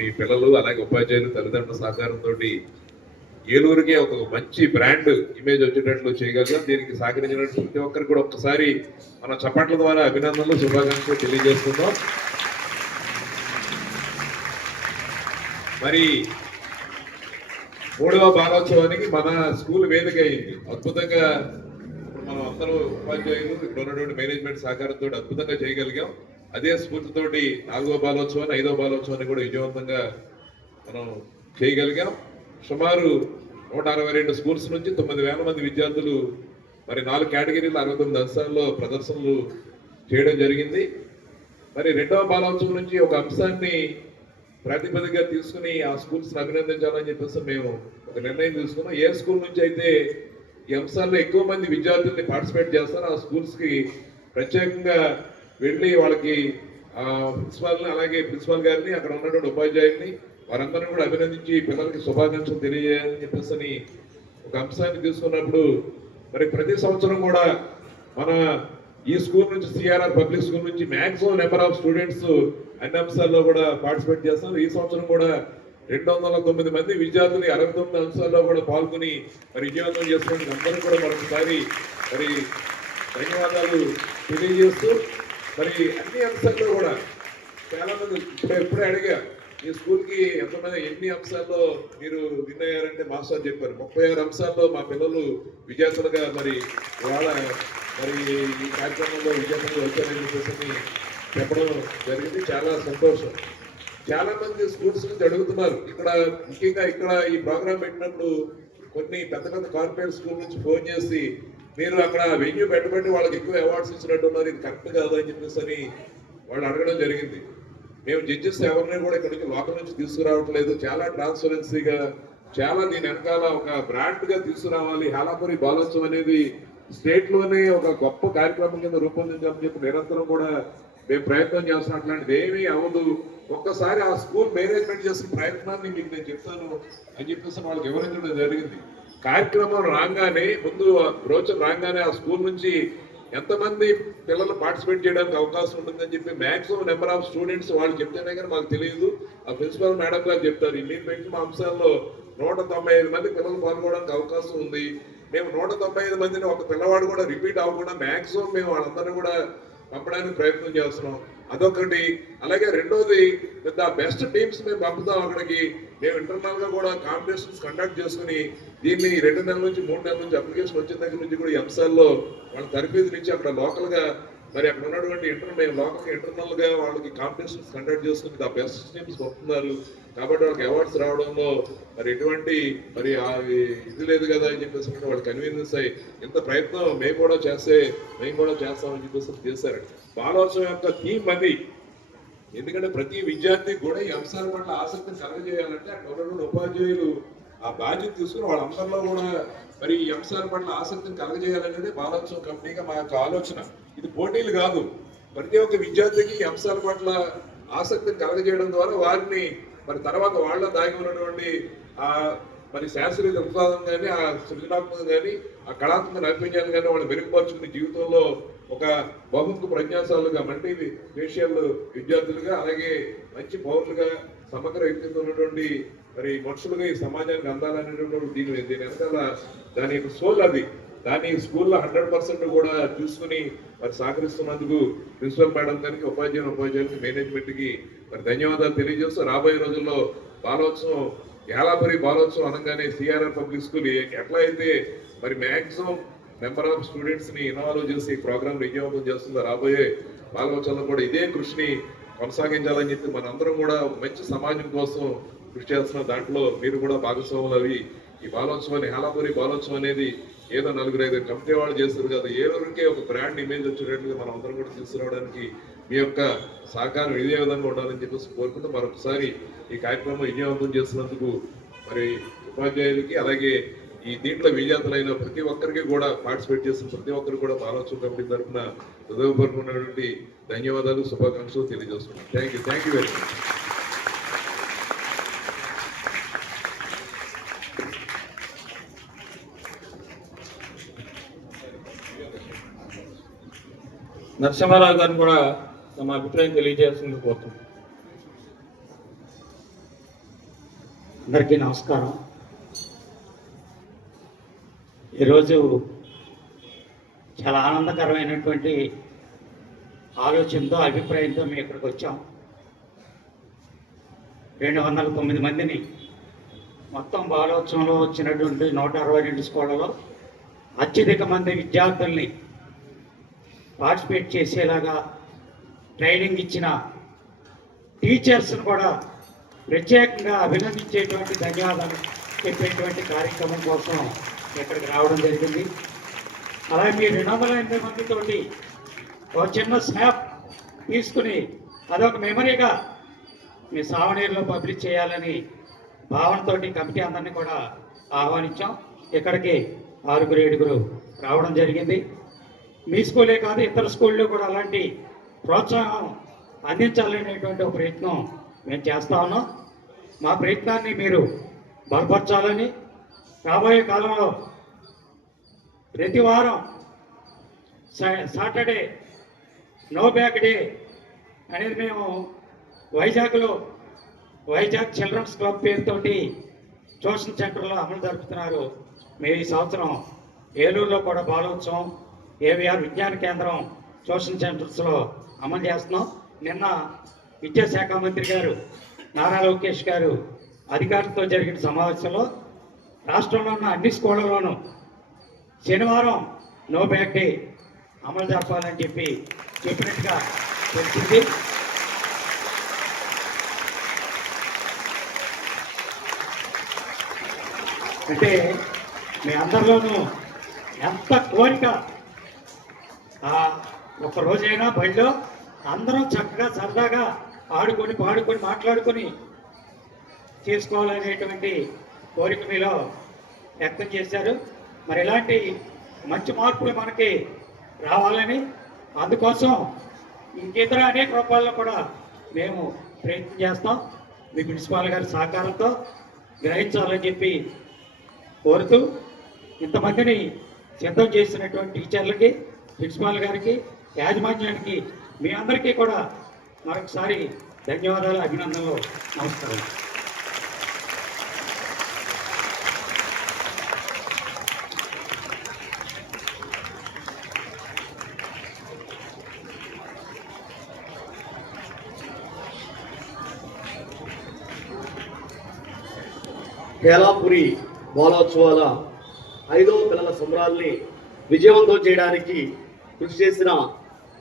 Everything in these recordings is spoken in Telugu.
మీ పిల్లలు అలాగే ఉపాధ్యాయులు తల్లిదండ్రుల సహకారంతో ఏలూరుకి ఒక మంచి బ్రాండ్ ఇమేజ్ వచ్చేటట్లు చేయగలిగాం. దీనికి సహకరించిన ప్రతి ఒక్కరికి కూడా ఒక్కసారి మన చప్పట్ల ద్వారా అభినందనలు శుభాకాంక్షలు తెలియజేస్తున్నాం. మరి 3వ బాలోత్సవానికి మన స్కూల్ వేదిక అయింది. అద్భుతంగా మనం అందరూ ఉపాధ్యాయులు ఇక్కడ ఉన్నటువంటి మేనేజ్మెంట్ సహకారంతో అద్భుతంగా చేయగలిగాం. అదే స్ఫూర్తితోటి 4వ బాలోత్సవాన్ని 5వ బాలోత్సవాన్ని కూడా విజయవంతంగా మనం చేయగలిగాం. సుమారు 162 స్కూల్స్ నుంచి 9,000 మంది విద్యార్థులు మరి 4 కేటగిరీలు 69 అంశాల్లో ప్రదర్శనలు చేయడం జరిగింది. మరి 2వ బాలోత్సవం నుంచి ఒక అంశాన్ని ప్రాతిపదికగా తీసుకుని ఆ స్కూల్స్ అభినందించాలని చెప్పేసి మేము ఒక నిర్ణయం తీసుకున్నాం. ఏ స్కూల్ నుంచి అయితే ఈ అంశాల్లో ఎక్కువ మంది విద్యార్థుల్ని పార్టిసిపేట్ చేస్తారో ఆ స్కూల్స్కి ప్రత్యేకంగా వెళ్ళి వాళ్ళకి ప్రిన్సిపాల్ని అలాగే ప్రిన్సిపాల్ గారిని అక్కడ ఉన్నటువంటి ఉపాధ్యాయుల్ని వారందరినీ కూడా అభినందించి పిల్లలకి శుభాకాంక్షలు తెలియజేయాలని చెప్పేసి ఒక అంశాన్ని తీసుకున్నప్పుడు మరి ప్రతి సంవత్సరం కూడా మన ఈ స్కూల్ నుంచి సిఆర్ఆర్ పబ్లిక్ స్కూల్ నుంచి మ్యాక్సిమం నెంబర్ ఆఫ్ స్టూడెంట్స్ అన్ని అంశాల్లో కూడా పార్టిసిపేట్ చేస్తాం. ఈ సంవత్సరం కూడా 209 మంది విద్యార్థులు 69 అంశాల్లో కూడా పాల్గొని మరి విజయవంతం చేసుకుని అందరూ కూడా మరొకసారి మరి ధన్యవాదాలు తెలియజేస్తూ మరి అన్ని అంశాల్లో కూడా చాలా మంది ఎప్పుడే అడిగా ఈ స్కూల్కి ఎంతమంది ఎన్ని అంశాల్లో మీరు విన్ అయ్యారంటే మాస్టర్ చెప్పారు 36 అంశాల్లో మా పిల్లలు విజేతలుగా మరి ఇవాళ మరి ఈ కార్యక్రమంలో విజేతలుగా వచ్చారని చెప్పేసి చెప్పడం జరిగింది. చాలా సంతోషం. చాలా మంది స్కూల్స్ నుంచి అడుగుతున్నారు. ఇక్కడ ముఖ్యంగా ఇక్కడ ఈ ప్రోగ్రామ్ పెట్టినప్పుడు కొన్ని పెద్ద పెద్ద కార్పొరేట్ స్కూల్ నుంచి ఫోన్ చేసి మీరు అక్కడ వెన్యూ పెట్టబట్టి వాళ్ళకి ఎక్కువ అవార్డ్స్ ఇచ్చినట్టున్నారు, ఇది కరెక్ట్ కాదు అని చెప్పేసి వాళ్ళు అడగడం జరిగింది. మేము జడ్జెస్ ఎవరిని కూడా ఇక్కడికి లోకల్ నుంచి తీసుకురావట్లేదు. చాలా ట్రాన్స్పరెన్సీగా చాలా దీని వెనకాల ఒక బ్రాండ్గా తీసుకురావాలి. హాలాపురి బాలోత్సవం అనేది స్టేట్లోనే ఒక గొప్ప కార్యక్రమం కింద రూపొందించాలని చెప్పి నిరంతరం కూడా మేము ప్రయత్నం చేస్తున్నాం. అట్లాంటిది ఏమీ అవ్వదు. ఒక్కసారి ఆ స్కూల్ మేనేజ్మెంట్ చేసిన ప్రయత్నాన్ని మీకు నేను చెప్తాను అని చెప్పేసి వాళ్ళకి వివరించడం జరిగింది. కార్యక్రమం రాగానే ముందు బ్రోచర్ రాగానే ఆ స్కూల్ నుంచి ఎంతమంది పిల్లలు పార్టిసిపేట్ చేయడానికి అవకాశం ఉంటుందని చెప్పి మ్యాక్సిమం నెంబర్ ఆఫ్ స్టూడెంట్స్ వాళ్ళు చెప్తేనే కానీ మాకు తెలియదు. ఆ ప్రిన్సిపల్ మేడం గారు చెప్తారు మీరు పెట్టిన అంశాల్లో 195 మంది పిల్లలు పాల్గొనడానికి అవకాశం ఉంది. మేము 195 మందిని ఒక పిల్లవాడు కూడా రిపీట్ అవ్వకుండా మ్యాక్సిమం మేము వాళ్ళందరినీ కూడా పంపడానికి ప్రయత్నం చేస్తున్నాం. అదొకటి. అలాగే రెండోది పెద్ద బెస్ట్ టీమ్స్ మేము పంపుతాం అక్కడికి. మేము ఇంటర్నల్ గా కూడా కాంపిటీషన్స్ కండక్ట్ చేసుకుని దీన్ని 2 నెలల నుంచి 3 నెలల నుంచి అప్లికేషన్ వచ్చిన దగ్గర నుంచి కూడా ఈ అంశాల్లో వాళ్ళ తరఫీదు నుంచి అక్కడ లోకల్ గా మరి అక్కడ ఉన్నటువంటి మేము లోకల్ ఇంటర్నల్ గా వాళ్ళకి కాంపిటీషన్స్ కండక్ట్ చేసుకుని ఆ బెస్ట్ టీమ్స్ పంపుతున్నారు. కాబట్టి వాళ్ళకి అవార్డ్స్ రావడంలో మరి ఎటువంటి మరి ఇది లేదు కదా అని చెప్పేసి వాళ్ళు కన్వీనియన్స్ అయ్యి ఇంత ప్రయత్నం మేము కూడా చేస్తామని చెప్పేసి చేశారు. బాలోత్సవం యొక్క థీమ్ అది. ఎందుకంటే ప్రతి విద్యార్థి కూడా ఈ అంశాల పట్ల ఆసక్తిని కలగజేయాలంటే అక్కడ ఉన్నటువంటి ఉపాధ్యాయులు ఆ బాధ్యత తీసుకుని వాళ్ళందరిలో కూడా మరి ఈ అంశాల పట్ల ఆసక్తిని కలగజేయాలనేది బాలోత్సవం కమిటీగా మా యొక్క ఆలోచన. ఇది పోటీలు కాదు. ప్రతి ఒక్క విద్యార్థికి ఈ అంశాల పట్ల ఆసక్తిని కలగజేయడం ద్వారా వారిని మరి తర్వాత వాళ్ళ దాగి ఉన్నటువంటి ఆ మరి శాస్త్రీయ దృక్పథం కానీ ఆ సృజనాత్మకం కానీ ఆ కళాత్మక నైపుణ్యాలు కానీ వాళ్ళు మెరుగుపరుచుకునే జీవితంలో ఒక బహుముఖ ప్రజ్ఞాశాలుగా మల్టీ ఫేషియల్ విద్యార్థులుగా అలాగే మంచి పౌరులుగా సమగ్ర వ్యక్తిత్వం ఉన్నటువంటి మరి మనుషులుగా ఈ సమాజానికి అందాలనేటువంటి దీని వెనకాల దాని యొక్క సోల్ అది. దాన్ని స్కూల్లో 100% కూడా చూసుకుని మరి సహకరిస్తున్నందుకు ప్రిన్సిపల్ మేడం గారికి ఉపాధ్యాయులకి మేనేజ్మెంట్కి మరి ధన్యవాదాలు తెలియజేస్తూ రాబోయే రోజుల్లో బాలోత్సవం హాలాపురి బాలోత్సవం అనగానే సిఆర్ఆర్ పబ్లిక్ స్కూల్ ఎట్లా అయితే మరి మ్యాక్సిమం నెంబర్ ఆఫ్ స్టూడెంట్స్ని ఇన్వాల్వ్ చేసి ఈ ప్రోగ్రామ్ విజయవంతం చేస్తుందో రాబోయే బాలోత్సవంలో కూడా ఇదే కృషిని కొనసాగించాలని చెప్పి మనందరం కూడా మంచి సమాజం కోసం కృషి చేస్తున్నాం. దాంట్లో మీరు కూడా భాగస్వాములు అవి. ఈ బాలోత్సవాన్ని హాలాపురి బాలోత్సవం అనేది ఏదో 4-5 కమిటీ వాళ్ళు చేస్తారు కదా, ఏలూరుకే ఒక బ్రాండ్ ఇమేజ్ వచ్చేటట్టుగా మనం అందరం కూడా తీసుకురావడానికి మీ యొక్క సహకారం ఇదే విధంగా ఉండాలని చెప్పేసి కోరుకుంటూ మరొకసారి ఈ కార్యక్రమం విజయవంతం చేస్తున్నందుకు మరి ఉపాధ్యాయులకి అలాగే ఈ దీంట్లో విజేతలైన ప్రతి ఒక్కరికి కూడా పార్టిసిపేట్ చేస్తున్న ప్రతి ఒక్కరికి కూడా బాలోత్సవం కమిటీ తరఫున హృదయపూర్వకమైనటువంటి ధన్యవాదాలు శుభాకాంక్షలు తెలియజేస్తున్నాం. Thank you very much. Narasimha Rao గారిని కూడా తమ అభిప్రాయం తెలియజేయాల్సింది కోరుతున్నాం. అందరికీ నమస్కారం. ఈరోజు చాలా ఆనందకరమైనటువంటి ఆలోచనతో అభిప్రాయంతో మేము ఇక్కడికి వచ్చాం. 209 మందిని మొత్తం బాలోత్సవంలో వచ్చినటువంటి 162 స్కూళ్ళలో అత్యధిక మంది విద్యార్థుల్ని పార్టిసిపేట్ చేసేలాగా ట్రైనింగ్ ఇచ్చిన టీచర్స్ను కూడా ప్రత్యేకంగా అభినందించేటువంటి ధన్యవాదాలు చెప్పేటువంటి కార్యక్రమం కోసం ఇక్కడికి రావడం జరిగింది. అలాగే మీ 208 మందితోటి ఒక చిన్న స్నాప్ తీసుకుని అదొక మెమరీగా మీ సావనీరులో పబ్లిష్ చేయాలని భావనతో కమిటీ అందరినీ కూడా ఆహ్వానించాం. ఇక్కడికి 6-7 రావడం జరిగింది. మీ స్కూలే కాదు ఇతర స్కూల్లో కూడా అలాంటి ప్రోత్సాహం అందించాలనేటువంటి ఒక ప్రయత్నం మేము చేస్తా ఉన్నాం. మా ప్రయత్నాన్ని మీరు బలపరచాలని, రాబోయే కాలంలో ప్రతి వారం సాటర్డే నో బ్యాక్ డే అనేది మేము వైజాగ్ చిల్డ్రన్స్ క్లబ్ పేరుతోటి ట్యూషన్ సెంటర్లో అమలు జరుపుతున్నారు. మేము ఈ సంవత్సరం ఏలూరులో కూడా బాలోత్సవం, ఏవిఆర్ విజ్ఞాన కేంద్రం ట్యూషన్ సెంటర్స్లో అమలు చేస్తున్నాం. నిన్న విద్యాశాఖ మంత్రి గారు నారా లోకేష్ గారు అధికారులతో జరిగిన సమావేశంలో రాష్ట్రంలో ఉన్న అన్ని స్కూళ్ళలోనూ శనివారం నో బ్యాక్ డే అమలు జరపాలని చెప్పినట్టుగా తెలిసింది. అంటే మీ అందరిలోనూ ఎంత కోరిక, ఒక రోజైనా బడిలో అందరం చక్కగా సరదాగా ఆడుకొని పాడుకొని మాట్లాడుకొని చేసుకోవాలనేటువంటి కోరిక మీలో వ్యక్తం చేశారు. మరి ఇలాంటి మంచి మార్పులు మనకి రావాలని, అందుకోసం ఇంకితర అనేక రూపాల్లో కూడా మేము ప్రయత్నం చేస్తాం. మీ ప్రిన్సిపాల్ గారి సహకారంతో గ్రహించాలని కోరుతూ, ఇంతమందిని సిద్ధం చేసినటువంటి టీచర్లకి, ప్రిన్సిపాల్ గారికి, యాజమాన్యానికి, మీ అందరికీ కూడా మరొకసారి ధన్యవాదాలు, అభినందనలు, నమస్కారం. హేలాపురి బాలోత్సవాల 5వ పిల్లల సంబరాల్ని విజయవంతం చేయడానికి కృషి చేసిన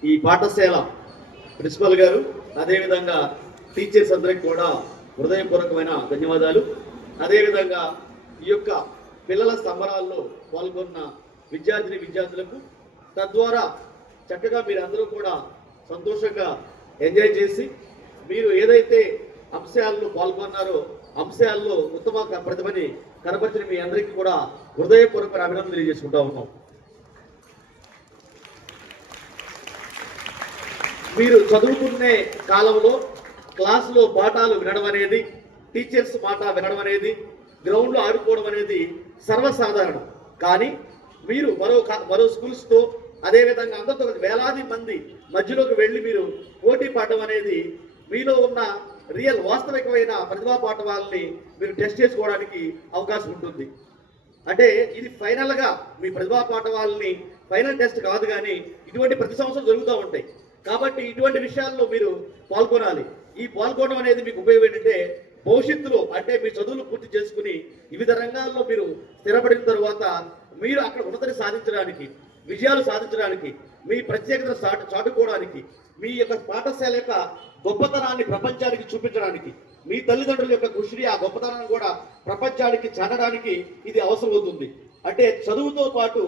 ఈ పాఠశాల ప్రిన్సిపల్ గారు, అదేవిధంగా టీచర్స్ అందరికి కూడా హృదయపూర్వకమైన ధన్యవాదాలు. అదేవిధంగా ఈ యొక్క పిల్లల సంబరాల్లో పాల్గొన్న విద్యార్థులకు తద్వారా చక్కగా మీరందరూ కూడా సంతోషంగా ఎంజాయ్ చేసి మీరు ఏదైతే అంశాల్లో పాల్గొన్నారో అంశాల్లో ఉత్తమ ప్రతిభని కనపరిచిన మీ అందరికీ కూడా హృదయపూర్వక అభినందనలు తెలియజేసుకుంటా ఉన్నాం. మీరు చదువుకునే కాలంలో క్లాసులో పాఠాలు వినడం అనేది, టీచర్స్ మాట వినడం అనేది, గ్రౌండ్లో ఆడుకోవడం అనేది సర్వసాధారణం. కానీ మీరు మరో స్కూల్స్తో అదేవిధంగా అందరితో వేలాది మంది మధ్యలోకి వెళ్ళి మీరు పోటీ పడడం అనేది మీలో ఉన్న రియల్ వాస్తవికమైన ప్రతిభా పాఠవాలని మీరు టెస్ట్ చేసుకోవడానికి అవకాశం ఉంటుంది. అంటే ఇది ఫైనల్గా మీ ప్రతిభా పాఠవాలని ఫైనల్ టెస్ట్ కాదు, కానీ ఇటువంటి ప్రతి సంవత్సరం జరుగుతూ ఉంటాయి. కాబట్టి ఇటువంటి విషయాల్లో మీరు పాల్గొనాలి. ఈ పాల్గొనడం అనేది మీకు ఉపయోగం ఏంటంటే భవిష్యత్తులో, అంటే మీ చదువులు పూర్తి చేసుకుని వివిధ రంగాల్లో మీరు స్థిరపడిన తర్వాత మీరు అక్కడ ఉన్నతిని సాధించడానికి, విజయాలు సాధించడానికి, మీ ప్రత్యేకతను చాటుకోవడానికి, మీ యొక్క పాఠశాల యొక్క గొప్పతనాన్ని ప్రపంచానికి చూపించడానికి, మీ తల్లిదండ్రుల యొక్క కృషిని ఆ గొప్పతనాన్ని కూడా ప్రపంచానికి చెందడానికి ఇది అవసరం అవుతుంది. అంటే చదువుతో పాటు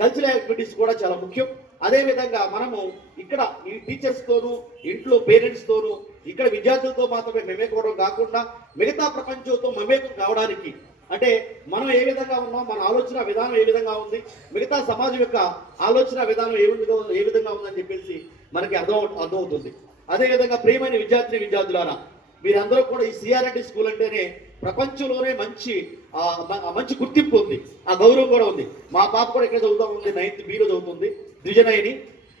కల్చరల్ యాక్టివిటీస్ కూడా చాలా ముఖ్యం. అదేవిధంగా మనము ఇక్కడ ఈ టీచర్స్తోనూ, ఇంట్లో పేరెంట్స్తోనూ, ఇక్కడ విద్యార్థులతో మాత్రమే మమేకవడం కాకుండా మిగతా ప్రపంచంతో మమేకం కావడానికి, అంటే మనం ఏ విధంగా ఉన్నాం, మన ఆలోచన విధానం ఏ విధంగా ఉంది, మిగతా సమాజం యొక్క ఆలోచన విధానం ఏ విధంగా ఉందని చెప్పేసి మనకి అర్థమవుతుంది. అదేవిధంగా ప్రియమైన విద్యార్థులారా, మీరందరూ కూడా ఈ సిఆర్ఎండి స్కూల్ అంటేనే ప్రపంచంలోనే మంచి గుర్తింపు ఉంది, ఆ గౌరవం కూడా ఉంది. మా పాప కూడా ఇక్కడ చదువుతూ ఉంది, 9th B చదువుతుంది, ద్విజనయని.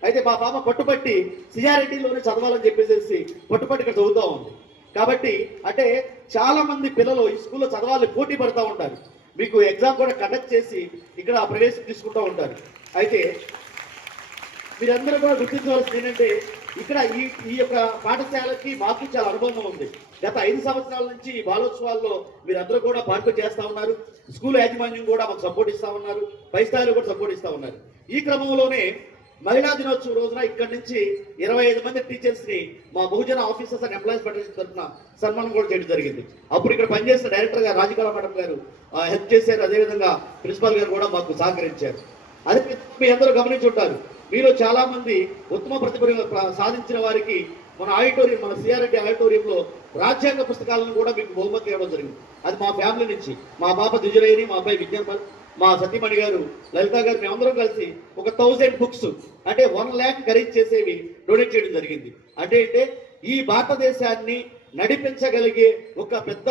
అయితే మా పాప పట్టుబట్టి సిఆర్ఎండిలోనే చదవాలని చెప్పేసి పట్టుబట్టి ఇక్కడ చదువుతూ ఉంది. కాబట్టి అంటే చాలా మంది పిల్లలు ఈ స్కూల్లో చదవాలి పోటీ పడుతూ ఉంటారు. మీకు ఎగ్జామ్ కూడా కండక్ట్ చేసి ఇక్కడ ప్రవేశం తీసుకుంటూ ఉంటారు. అయితే మీరందరూ కూడా గుర్తించవలసింది ఏంటంటే ఇక్కడ ఈ యొక్క పాఠశాలకి మాకు చాలా అనుభవం ఉంది. గత 5 సంవత్సరాల నుంచి ఈ బాలోత్సవాల్లో మీరందరూ కూడా పార్టిసిపేట్ చేస్తూ ఉన్నారు. స్కూల్ యాజమాన్యం కూడా మాకు సపోర్ట్ ఇస్తూ ఉన్నారు, పై స్థాయిలో కూడా సపోర్ట్ ఇస్తూ ఉన్నారు. ఈ క్రమంలోనే మహిళా దినోత్సవం రోజున ఇక్కడ నుంచి 25 మంది టీచర్స్ ని మా బహుజన ఆఫీసర్స్ అండ్ ఎంప్లాయీస్ ఫెడరేషన్ తరఫున సన్మానం కూడా చేయడం జరిగింది. అప్పుడు ఇక్కడ పనిచేసిన డైరెక్టర్ గారు రాజకళ మేడం గారు హెల్ప్ చేశారు. అదేవిధంగా ప్రిన్సిపాల్ గారు కూడా మాకు సహకరించారు. అదే మీ అందరూ గమనించుంటారు, మీలో చాలా మంది ఉత్తమ ప్రతిభ సాధించిన వారికి మన ఆడిటోరియం, మన సిఆర్రెడ్డి ఆడిటోరియంలో రాజ్యాంగ పుస్తకాలను కూడా మీకు బహుమతి ఇవ్వడం జరిగింది. అది మా ఫ్యామిలీ నుంచి మా పాప దిజులైని, మా అబ్బాయి విజ్ఞాన్, మా సతీమణి గారు లలిత గారు, మేమందరం కలిసి ఒక 1000 బుక్స్ అంటే 1 lakh ఖరీదు చేసేవి డొనేట్ చేయడం జరిగింది. అంటే ఈ భారతదేశాన్ని నడిపించగలిగే ఒక పెద్ద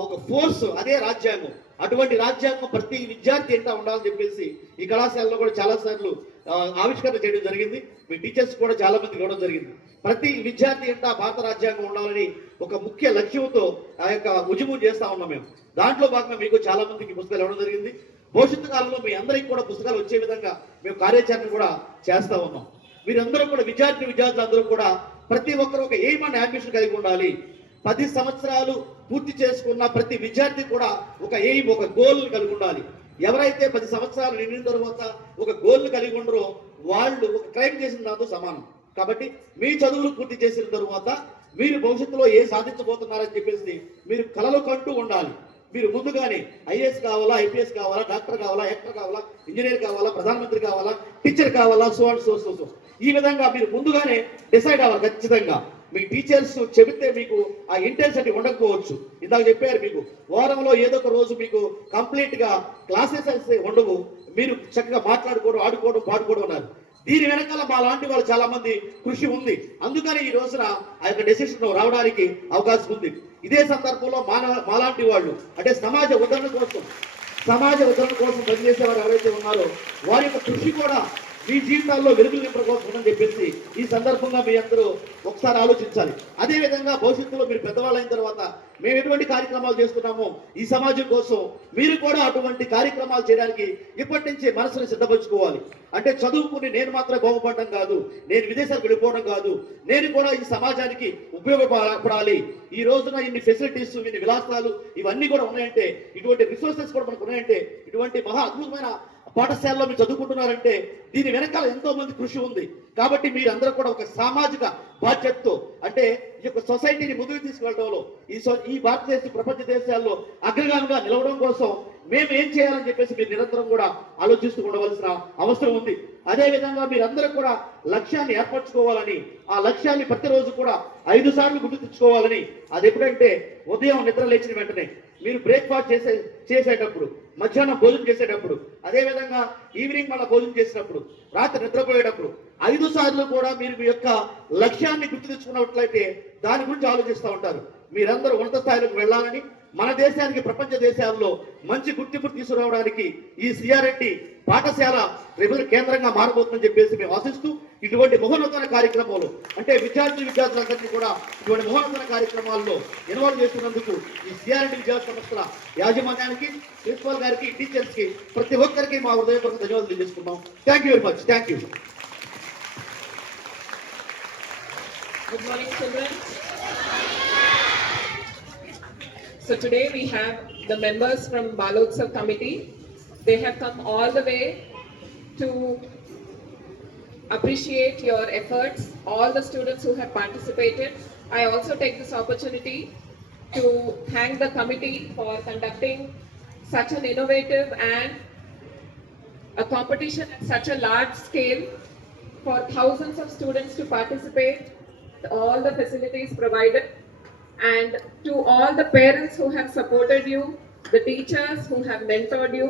ఒక ఫోర్స్ అదే రాజ్యాంగం. అటువంటి రాజ్యాంగం ప్రతి విద్యార్థి ఎంత ఉండాలని చెప్పేసి ఈ కళాశాలలో కూడా చాలా సార్లు ఆవిష్కరణ చేయడం జరిగింది. మీ టీచర్స్ కూడా చాలా మంది ఇవ్వడం జరిగింది. ప్రతి విద్యార్థి ఎంత భారత రాజ్యాంగం ఉండాలని ఒక ముఖ్య లక్ష్యంతో ఆ యొక్క ఉద్యమం చేస్తా ఉన్నాం మేము. దాంట్లో భాగంగా మీకు చాలా మందికి పుస్తకాలు ఇవ్వడం జరిగింది. భవిష్యత్తు కాలంలో మీ అందరికీ కూడా పుస్తకాలు వచ్చే విధంగా మేము కార్యాచరణ కూడా చేస్తా ఉన్నాం. మీరందరూ కూడా విద్యార్థులందరూ కూడా ప్రతి ఒక్కరు ఒక ఎయిమ్ అండ్ అంబిషన్ కలిగి ఉండాలి. 10 సంవత్సరాలు పూర్తి చేసుకున్న ప్రతి విద్యార్థి కూడా ఒక ఎయిమ్, ఒక గోల్ కలిగి ఉండాలి. ఎవరైతే 10 సంవత్సరాలు నిండిన తర్వాత ఒక గోల్ కలిగి ఉండరో వాళ్ళు ఒక క్రైమ్ చేసిన దాంతో సమానం. కాబట్టి మీ చదువులు పూర్తి చేసిన తరువాత మీరు భవిష్యత్తులో సాధించబోతున్నారని చెప్పేసి మీరు కలలు కంటూ ఉండాలి. మీరు ముందుగానే ఐఏఎస్ కావాలా, ఐపీఎస్ కావాలా, డాక్టర్ కావాలా, యాక్టర్ కావాలా, ఇంజనీర్ కావాలా, ప్రధానమంత్రి కావాలా, టీచర్ కావాలా, సో అండ్ సో. ఈ విధంగా మీరు ముందుగానే డిసైడ్ అవ్వాలి. ఖచ్చితంగా మీ టీచర్స్ చెబితే మీకు ఆ ఇంటెన్సిటీ ఉండకపోవచ్చు. ఇందాక చెప్పారు, మీకు వారంలో ఏదో ఒక రోజు మీకు కంప్లీట్ గా క్లాసెస్ ఉండవు. మీరు చక్కగా మాట్లాడుకోవడం, ఆడుకోవడం, పాడుకోవడం ఉన్నారు. దీని వెనకాల మా లాంటి వాళ్ళు చాలా మంది కృషి ఉంది. అందుకని ఈ రోజున ఆ యొక్క డెసిషన్ రావడానికి అవకాశం ఉంది. ఇదే సందర్భంలో మాలాంటి వాళ్ళు అంటే సమాజ ఉద్ధరణ కోసం పనిచేసే వారు ఎవరైతే ఉన్నారో వారి యొక్క కృషి కూడా మీ జీవితాల్లో వెలుగులు నింపడం కోసం ఉందని చెప్పేసి ఈ సందర్భంగా మీ అందరూ ఒకసారి ఆలోచించాలి. అదేవిధంగా భవిష్యత్తులో మీరు పెద్దవాళ్ళు అయిన తర్వాత మేము ఎటువంటి కార్యక్రమాలు చేస్తున్నామో ఈ సమాజం కోసం మీరు కూడా అటువంటి కార్యక్రమాలు చేయడానికి ఇప్పటి నుంచి మనసుని సిద్ధపరచుకోవాలి. అంటే చదువుకుని నేను మాత్రమే బాగుపడడం కాదు, నేను విదేశాలకు వెళ్ళిపోవడం కాదు, నేను కూడా ఈ సమాజానికి ఉపయోగపడాలి. ఈ రోజున ఇన్ని ఫెసిలిటీస్, ఇన్ని విలాసాలు ఇవన్నీ కూడా ఉన్నాయంటే, ఇటువంటి రిసోర్సెస్ కూడా మనకు ఉన్నాయంటే, ఇటువంటి మహా అద్భుతమైన పాఠశాలలో మీరు చదువుకుంటున్నారంటే దీని వెనకాల ఎంతో మంది కృషి ఉంది. కాబట్టి మీరందరూ కూడా ఒక సామాజిక బాధ్యతతో అంటే ఈ యొక్క సొసైటీని ముందుకు తీసుకెళ్లడంలో ఈ భారతదేశ ప్రపంచ దేశాల్లో అగ్రగామిగా నిలవడం కోసం మేము ఏం చేయాలని చెప్పేసి మీరు నిరంతరం కూడా ఆలోచిస్తూ ఉండవలసిన అవసరం ఉంది. అదేవిధంగా మీరందరూ కూడా లక్ష్యాన్ని ఏర్పరచుకోవాలని, ఆ లక్ష్యాన్ని ప్రతిరోజు కూడా 5 సార్లు గుర్తు తెచ్చుకోవాలని. అది ఎప్పుడంటే ఉదయం నిద్ర లేచిన వెంటనే, మీరు బ్రేక్ఫాస్ట్ చేసేటప్పుడు, మధ్యాహ్నం భోజనం చేసేటప్పుడు, అదేవిధంగా ఈవినింగ్ మళ్ళీ భోజనం చేసినప్పుడు, రాత్రి నిద్రపోయేటప్పుడు 5 సార్లు కూడా మీరు మీ యొక్క లక్ష్యాన్ని గుర్తు తెచ్చుకున్నట్లయితే దాని గురించి ఆలోచిస్తూ ఉంటారు. మీరందరూ ఉన్నత స్థాయిలోకి వెళ్ళాలని, మన దేశానికి ప్రపంచ దేశాల్లో మంచి గుర్తింపు తీసుకురావడానికి ఈ సిఆర్రెడ్డి పాఠశాల రేపు కేంద్రంగా మారబోతుందని చెప్పేసి మేము ఆశిస్తూ ఇటువంటి మహోన్నతమైన కార్యక్రమాలు అంటే విద్యార్థులందరినీ కూడా ఇటువంటి మహోన్నతమైన కార్యక్రమాల్లో ఇన్వాల్వ్ చేస్తున్నందుకు ఈ సిఆర్రెడ్డి విద్యార్థి సంస్థల యాజమాన్యానికి, ప్రిన్సిపాల్ గారికి, టీచర్స్ కి ప్రతి ఒక్కరికి మా హృదయపూర్వక ధన్యవాదాలు తెలియజేసుకున్నాం. Thank you very much. Thank you. Good morning, children. So today we have the members from Balotsav committee. They have come all the way to appreciate your efforts, all the students who have participated. I also take this opportunity to thank the committee for conducting such an innovative and a competition at such a large scale for thousands of students to participate, all the facilities provided, and to all the parents who have supported you, the teachers who have mentored you,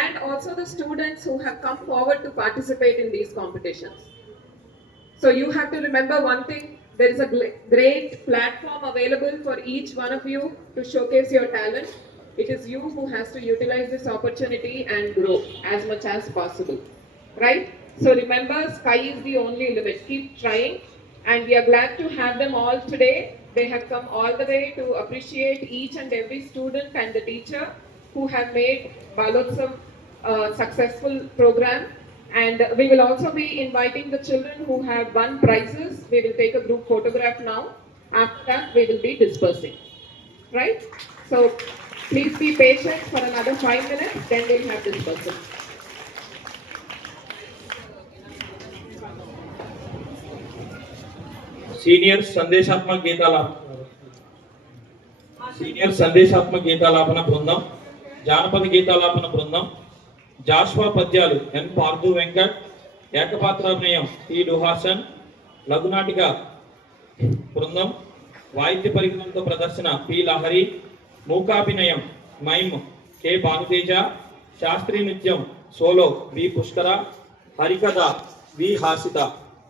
and also the students who have come forward to participate in these competitions. So you have to remember one thing, there is a great platform available for each one of you to showcase your talent. It is you who has to utilize this opportunity and grow as much as possible, right? So remember, sky is the only limit. Keep trying, and we are glad to have them all today They have come all the way to appreciate each and every student and the teacher who have made Balotsav a successful program. And we will also be inviting the children who have won prizes. We will take a group photograph now. After that, we will be dispersing. Right? So please be patient for another 5 minutes, then we'll have dispersal. Senior సందేశాత్మక గీతాలాపన బృందం, జానపద గీతాలాపన బృందం, జాష్వా పద్యాలు ఎన్ పార్థు వెంకట్, ఏకపాత్రాభినయం టి డుహాసన్, లఘునాటిక బృందం, వాయిద్య పరికరంతో ప్రదర్శన పి లహరి, మూకాభినయం మైమ్ కె భానుతేజ, శాస్త్రీయ నృత్యం సోలో వి పుష్కర, హరికథ వి హాసిత.